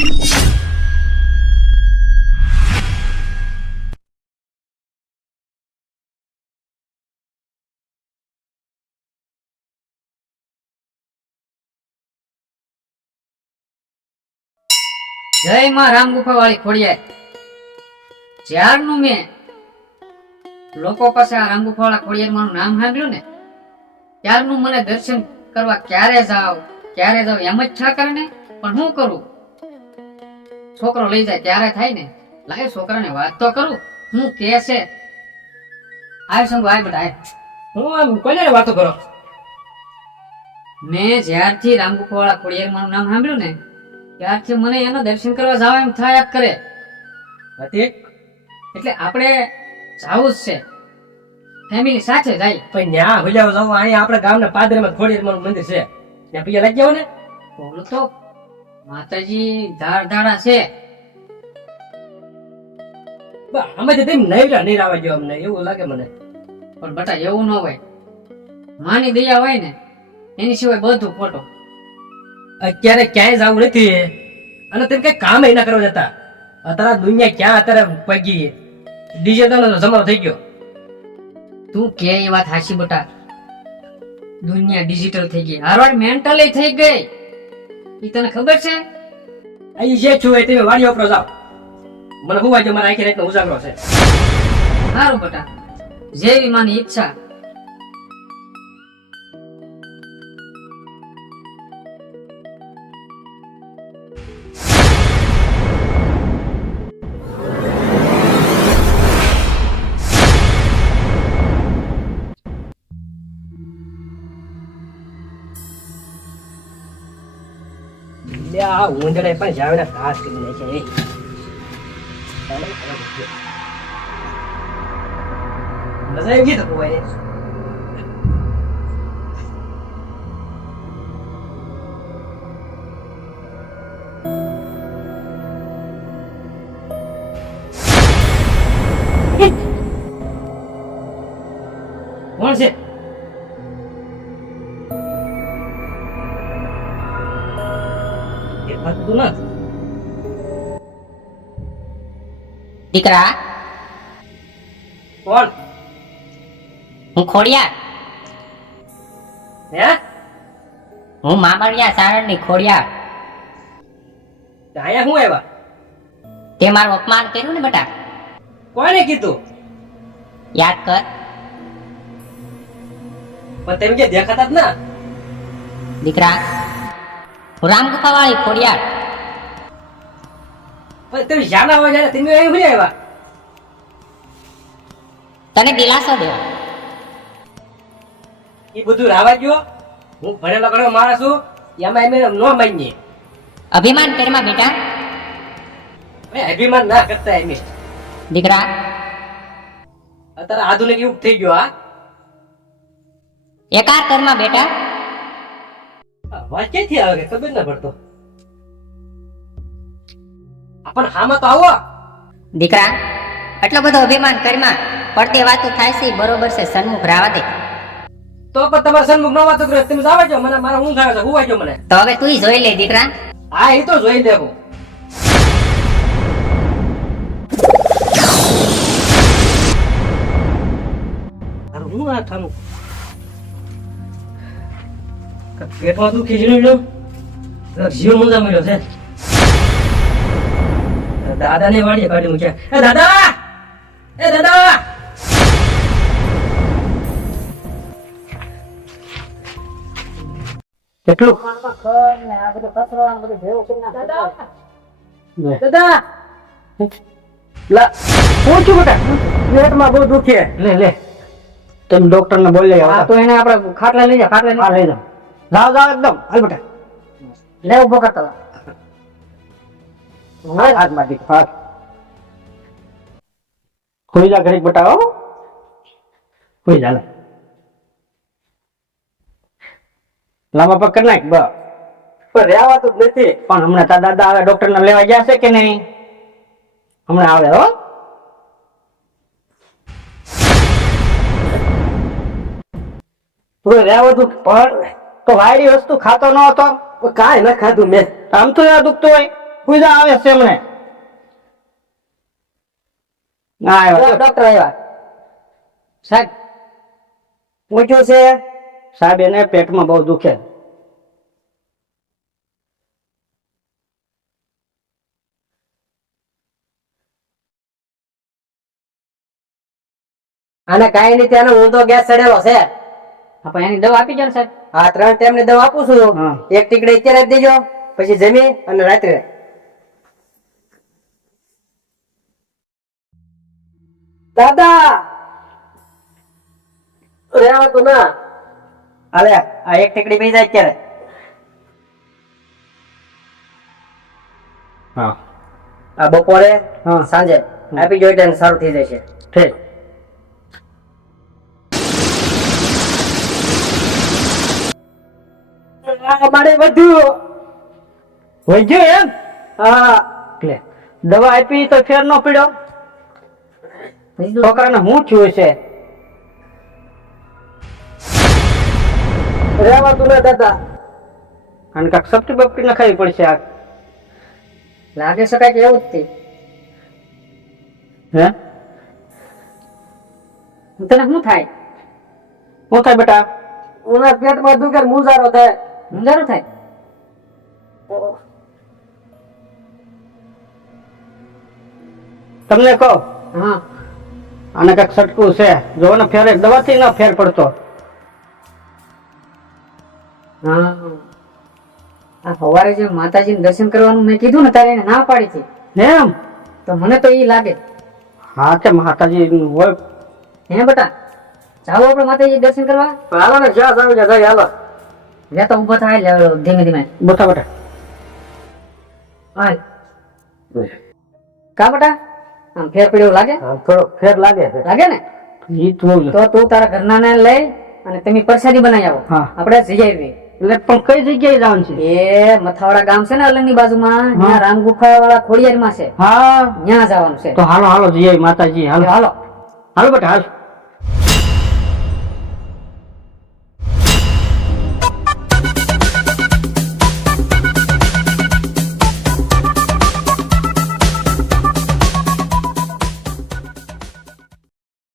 જય માં રામ ગુફા વાળી ખોડિયાર. જ્યારનું મેં લોકો પાસે આ રામ ગુફા વાળા ખોડિયાર મારું નામ સાંભળ્યું ને ત્યારનું મને દર્શન કરવા ક્યારે જાવ એમ જ છા કરે ને. પણ શું કરું, છોકરો લઈ જાય ત્યારે થાય ને. લાય છોકરાને વાત તો કરું, હું કે છે. આય સંગુ આય બધા આય. હું આમ કોને વાતો કરો? મેં જ્યારથી રામ ગુફા વાળા ખોડિયાર મારું નામ સાંભળ્યું ને ત્યારથી મને એના દર્શન કરવા જાવ એમ થાય કરે. એટલે આપણે જાવું જ છે, ફેમિલી સાથે જાય. પણ ન્યા ભૂલ્યા જાવ, અહીંયા આપણે ગામના પાદરમાં ખોડિયાર મંદિર છે, ત્યાં પૈયા લાગી જાવ ને. બોલું તો માતાજી ધારધાડા છે. અમે તો તેમ નહીં આવવા જો, અમને એવું લાગે મને. પણ બટા એવું ન હોય, માની દયા હોય ને એની સિવાય બધું ખોટો. અત્યારે ક્યાંય જવું નથી અને તેમ કઈ કામ ના કરવા જતા. અત્યારે દુનિયા ક્યાં અત્યારે પગી ડિજિટલ જમાનો થઈ ગયો. તું કે એ વાત હાચી બટા, દુનિયા ડિજિટલ થઈ ગઈ, હારવાર મેન્ટલી થઈ ગઈ. ઈ તને ખબર છે? અહીં જે છું એ તમે વાડી ઉપર જાઓ, મને હું વાંચો, મારા આખી રાતનો ઉજાગરો છે. સારું બટા, જેવી માની ઈચ્છા. આ ઊંધડે પણ જાવે ઘાસ કરી નાખે. મજા આવી ગઈ તો ભાઈ. કોણ છે? દીકરા, કોણ? હું ખોડિયાર. હે? હું મામરિયા સારણની ખોડિયાર. અહીંયા શું આવ્યા? તે મારું અપમાન કર્યું ને બેટા. કોને કીધું? યાદ કર. પણ તેમ કે દેખાતા જ ના. દીકરા, હું રામ ગુફા વાળી ખોડિયાર. પણ તમે જાના હોય જ્યારે તમે અહીં શું આવ્યા? તને દિલાસો દેવો. એ બધું રાવા ગયો. હું ભણેલો ગણેલો માણસ છું, એમાં એમ ન માનીએ. અભિમાન કરમાં બેટા. અભિમાન ના કરતા એમ. દીકરા, અત્યારે આધુનિક યુગ થઈ ગયો. હા, એકાર કરમાં બેટા. વાત ક્યાંથી આવે ખબર ના પડતો. પણ હામાં તો આવો. દીકરા, એટલો બધો અભિમાન કરમાં પડતી વાતો થાય છે. બરોબર છે, સન્મુખ રાવા દે. તો પણ તમારે સન્મુખ ન વાતો કરે તમે જાવ છો. મને મારા ઊંઘ આવે છે, હું વાંચો મને. તો હવે તું જોઈ લે દીકરા. હા, એ તો જોઈ લેવું. હું આ થાનું પેટમાં દુખી જીણ્યો જીવ મુંજા મળ્યો છે. દાદા ને વાડીએ કાઢી મૂક્યા. એ દાદા, એ દાદા, કેટલું દાદા લા પૂછું બેટા, પેટમાં બહુ દુખે. લે લે તમે ડોક્ટર ને બોલી આવ્યા તો એને આપણે ખાટલા લઈ જા. ખાટલા લઈ જાઓ. જાઓ જાઓ એકદમ. હાલ બેટા લે ઉભો કરતા હાથ માટી હાથ ખોઈ જા ઘરે બેટા. હો ખોઈ જા. લાંબા પગ કરી નાખ. પણ રહેવાતું જ નથી. પણ હમણાં તારા દાદા આવે ડોક્ટર ને લેવા ગયા છે કે નહીં? હમણાં આવે. હો રહેવાતું પણ તો વાયરી વસ્તુ ખાતો ન હતો. કાંઈ ન ખાધું મેં. આમ તો ના દુખતો હોય. પૂજા આવે છે એમને ના આવ્યા ડોક્ટર આવ્યા સાહેબ પૂછ્યું છે સાહેબ એને પેટમાં બહુ દુખે અને કાંઈ નહીં ત્યાંનો ઊંધો ગેસ ચડેલો છે હા પણ એની દવા આપી જાઓ ને સાહેબ. આ 3 ટાઈમની દવા આપું છું હા. એક ટીકડી અત્યારે આપી દેજો પછી જમી અને રાત્રે દાદા રહેવાતું ના હાલે આ એક ટીકડી પી જાય અત્યારે હા આ બપોરે હા. સાંજે આપી જો એટલે સારું થઈ જશે ઠીક મારે વધ્યું હોય ગયો એમ હા લે દવા આપી તો ફેર ન પડ્યો હજી તો છોકરાને શું થયું છે રહેવાતું ના દાદા અને કાંઈક સપટી બપટી નખાવી પડશે આ લાગે છે કાંઈક એવું જ તે હે તને શું થાય શું થાય બેટા ઉના પેટમાં દુખે મુંજારો થાય મુંજારો થાય તમને કહો હા આને કાંઈક સટકું છે જો ને ફેર દવાથી ન ફેર પડતો હા આ સવારે જે માતાજીને દર્શન કરવાનું મેં કીધું ને તારે એને ના પાડી હતી એમ તો મને તો એ લાગે હા તે માતાજી હોય હે બેટા જાઓ આપણે માતાજી દર્શન કરવા હાલો ને જ્યાં સારું જાય હાલો જ્યાં તો ઊભો થાય લે, ધીમે ધીમે બેઠા બેઠા હાલ કા બેટા આમ ફેર પડ્યો લાગે થોડો ફેર લાગે છે લાગે ને ઈ તું તો તું તારા ઘરના ને લઈ અને તમે પ્રસાદી બનાવી આવો હા. આપણે જઈ આવીએ એટલે પણ કઈ જગ્યાએ જવાનું છે એ મથાવાડા ગામ છે ને અલંગની બાજુમાં ત્યાં રામ ગુફા વાળા ખોડિયારમાં છે હા ત્યાં જવાનું છે તો હાલો હાલો જઈએ માતાજી હાલો હાલો હાલો બેટા હાલો